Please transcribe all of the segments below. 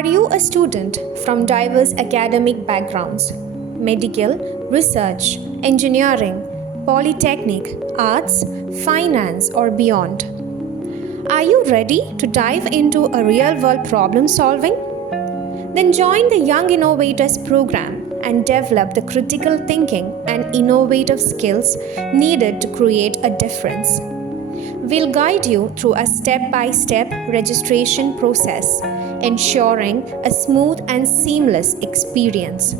Are you a student from diverse academic backgrounds? Medical, research, engineering, polytechnic, arts, finance, or beyond? Are you ready to dive into a real-world problem solving? Then join the Young Innovators Program and develop the critical thinking and innovative skills needed to create a difference. We'll guide you through a step-by-step registration process, ensuring a smooth and seamless experience.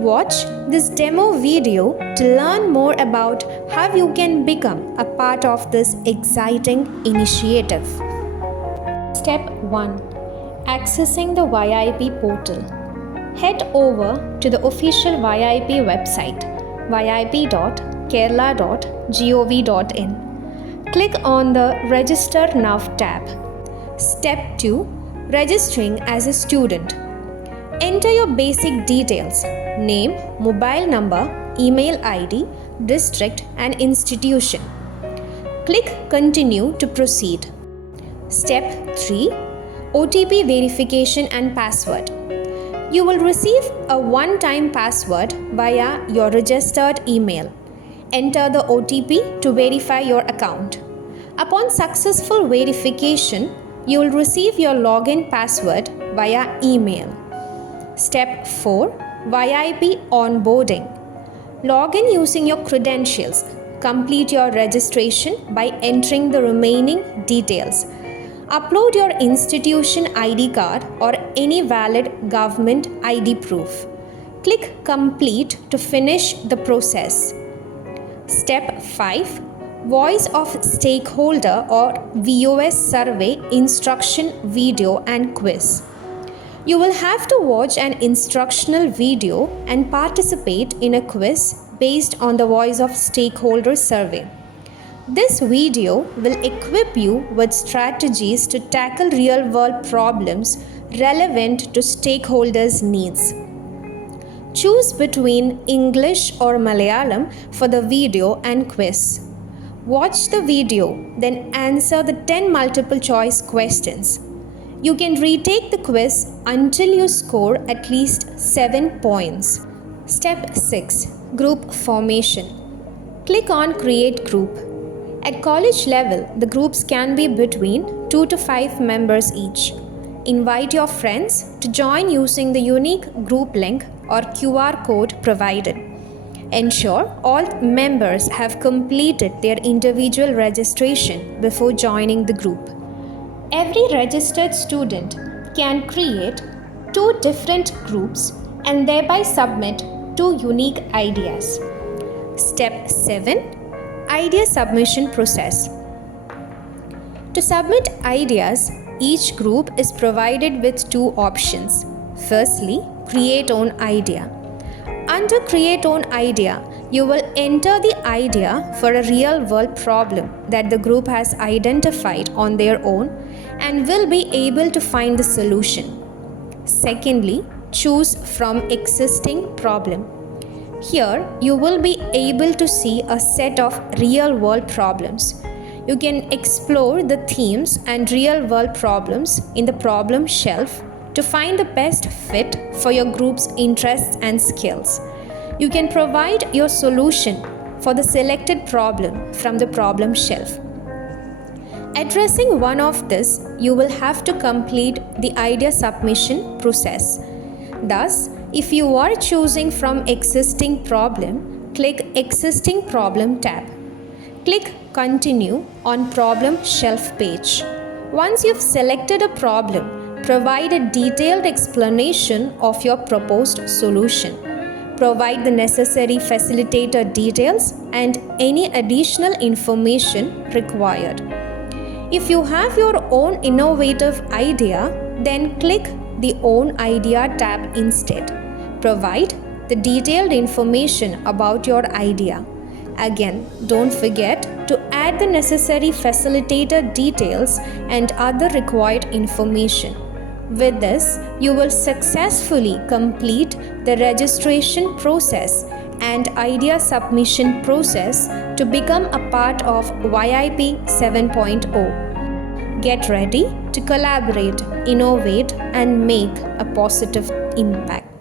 Watch this demo video to learn more about how you can become a part of this exciting initiative. Step 1. Accessing the YIP portal. Head over to the official YIP website yip.kerala.gov.in. Click on the Register Now tab. Step 2. Registering as a student. Enter your basic details: name, mobile number, email ID, district, and institution. Click Continue to proceed. Step 3. OTP verification and password. You will receive a one-time password via your registered email. Enter the OTP to verify your account. Upon successful verification, you will receive your login password via email. Step 4. YIP onboarding. Log in using your credentials. Complete your registration by entering the remaining details. Upload your institution ID card or any valid government ID proof. Click Complete to finish the process. Step 5. Voice of Stakeholder or VOS survey instruction video and quiz. You will have to watch an instructional video and participate in a quiz based on the Voice of Stakeholder survey. This video will equip you with strategies to tackle real-world problems relevant to stakeholders' needs. Choose between English or Malayalam for the video and quiz. Watch the video, then answer the 10 multiple choice questions. You can retake the quiz until you score at least 7 points. Step 6. Group formation. Click on Create Group. At college level, the groups can be between 2 to 5 members each. Invite your friends to join using the unique group link or QR code provided. Ensure all members have completed their individual registration before joining the group. Every registered student can create 2 different groups and thereby submit 2 unique ideas. Step 7. Idea submission process. To submit ideas, each group is provided with 2 options. Firstly, Create Own Idea. Under Create Own Idea, you will enter the idea for a real-world problem that the group has identified on their own and will be able to find the solution. Secondly, choose from existing problem. Here, you will be able to see a set of real-world problems. You can explore the themes and real-world problems in the problem shelf to find the best fit for your group's interests and skills. You can provide your solution for the selected problem from the problem shelf. Addressing one of this, you will have to complete the idea submission process. Thus, if you are choosing from existing problem, click Existing Problem tab. Click Continue on Problem Shelf page. Once you've selected a problem, provide a detailed explanation of your proposed solution. Provide the necessary facilitator details and any additional information required. If you have your own innovative idea, then click the Own Idea tab instead. Provide the detailed information about your idea. Again, don't forget to add the necessary facilitator details and other required information. With this, you will successfully complete the registration process and idea submission process to become a part of YIP 7.0. Get ready to collaborate, innovate, and make a positive impact.